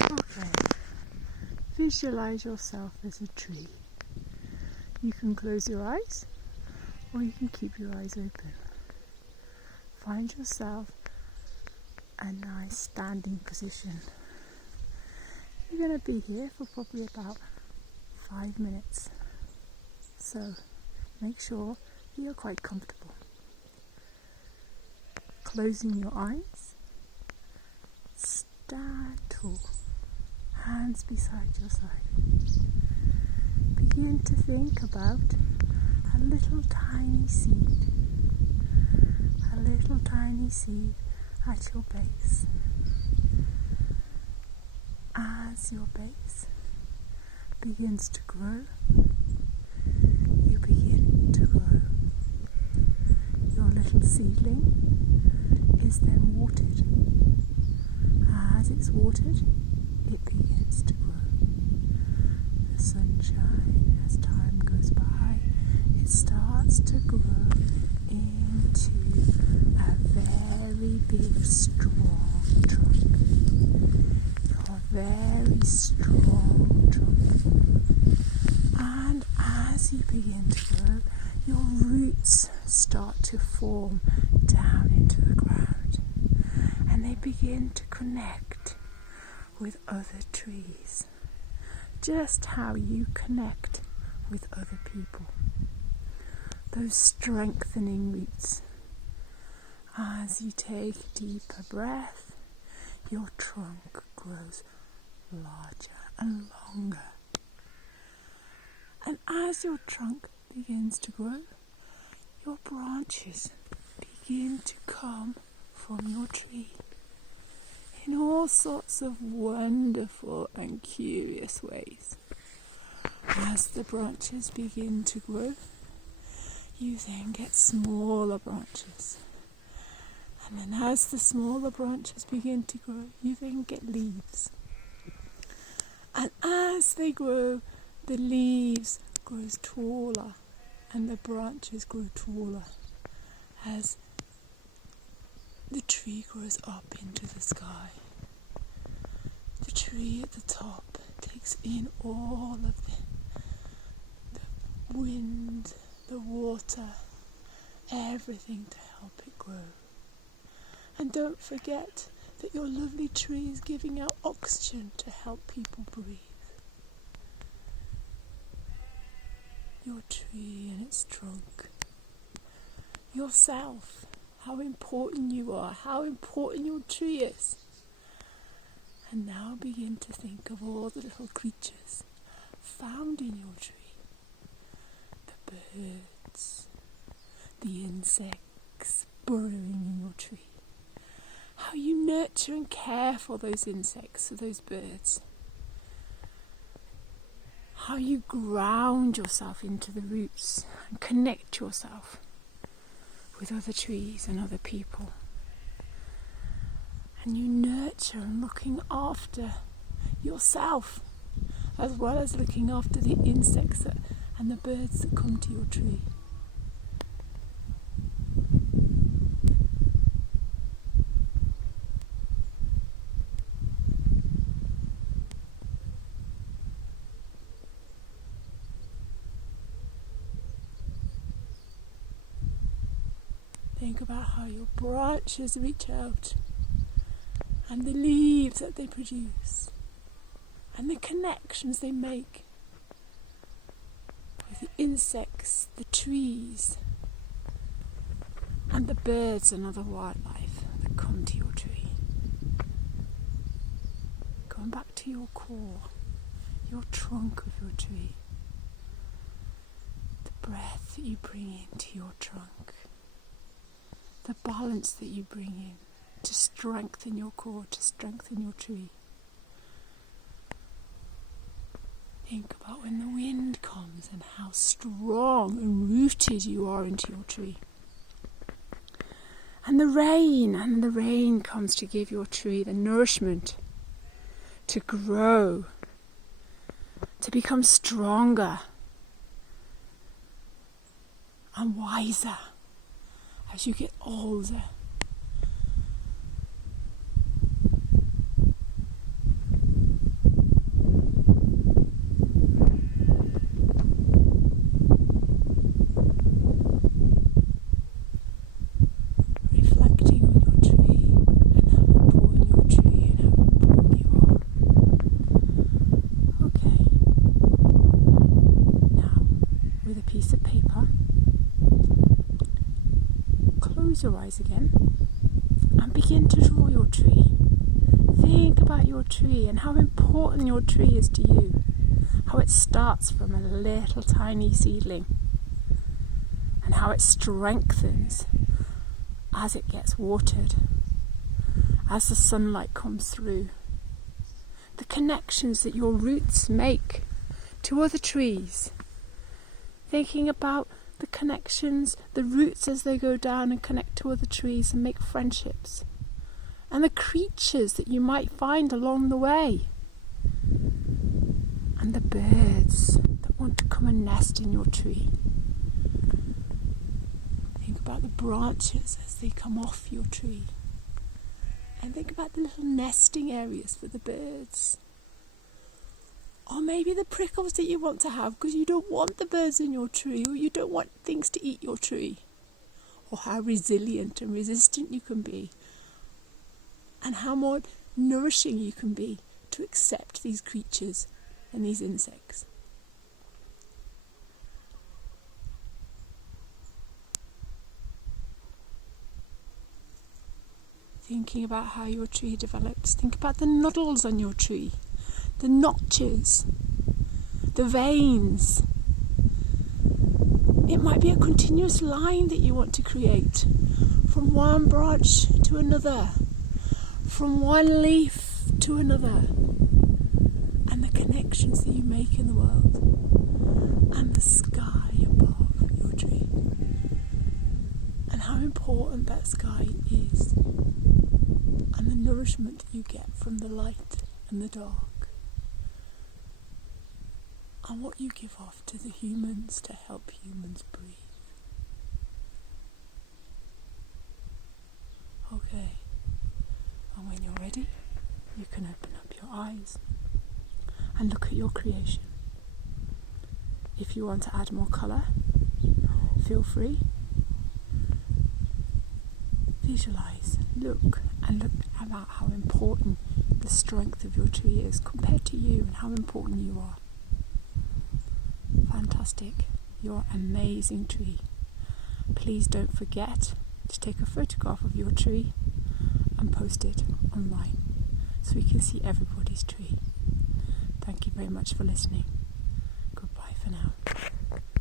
Okay, visualize yourself as a tree. You can close your eyes or you can keep your eyes open. Find yourself a nice standing position. You're going to be here for probably about 5 minutes, so make sure you're quite comfortable. Closing your eyes, stand tall, hands beside your side. Begin to think about a little tiny seed at your base. As your base begins to grow, you begin to grow. Your little seedling is then watered. As it's watered, it begins to grow. The sunshine, as time goes by, it starts to grow into a very big, strong trunk. A very strong trunk. And as you begin to grow, your roots start to form down into the ground, and they begin to connect with other trees, just how you connect with other people. Those strengthening roots. As you take a deeper breath, your trunk grows larger and longer. And as your trunk begins to grow, your branches begin to come from your tree in all sorts of wonderful and curious ways. As the branches begin to grow, you then get smaller branches. And then as the smaller branches begin to grow, you then get leaves. And as they grow, the leaves grows taller and the branches grow taller as the tree grows up into the sky. The tree at the top takes in all of the wind, the water, everything to help it grow. And don't forget that your lovely tree is giving out oxygen to help people breathe. Your tree and its trunk. Yourself, how important you are, how important your tree is. And now begin to think of all the little creatures found in your tree. The birds, the insects burrowing in your tree. How you nurture and care for those insects, for those birds. How you ground yourself into the roots and connect yourself with other trees and other people. And you nurture and looking after yourself, as well as looking after the insects and the birds that come to your tree. Think about how your branches reach out and the leaves that they produce and the connections they make with the insects, the trees and the birds and other wildlife that come to your tree. Going back to your core, your trunk of your tree, the breath that you bring into your trunk, the balance that you bring in to strengthen your core, to strengthen your tree. Think about when the wind comes and how strong and rooted you are into your tree. And the rain comes to give your tree the nourishment to grow, to become stronger and wiser as you get older. . close your eyes again and begin to draw your tree. Think about your tree and how important your tree is to you. How it starts from a little tiny seedling and how it strengthens as it gets watered, as the sunlight comes through. The connections that your roots make to other trees. Thinking about the connections, the roots as they go down and connect to other trees and make friendships. And the creatures that you might find along the way. And the birds that want to come and nest in your tree. Think about the branches as they come off your tree. And think about the little nesting areas for the birds. Or maybe the prickles that you want to have because you don't want the birds in your tree, or you don't want things to eat your tree. Or how resilient and resistant you can be. And how more nourishing you can be to accept these creatures and these insects. Thinking about how your tree develops. Think about the noddles on your tree, the notches, the veins. It might be a continuous line that you want to create from one branch to another, from one leaf to another, and the connections that you make in the world, and the sky above your tree, and how important that sky is, and the nourishment you get from the light and the dark, and what you give off to the humans to help humans breathe. Okay, and when you're ready, you can open up your eyes and look at your creation. If you want to add more colour, feel free. Visualise, look about how important the strength of your tree is compared to you and how important you are. Fantastic. You're an amazing tree. Please don't forget to take a photograph of your tree and post it online so we can see everybody's tree. Thank you very much for listening.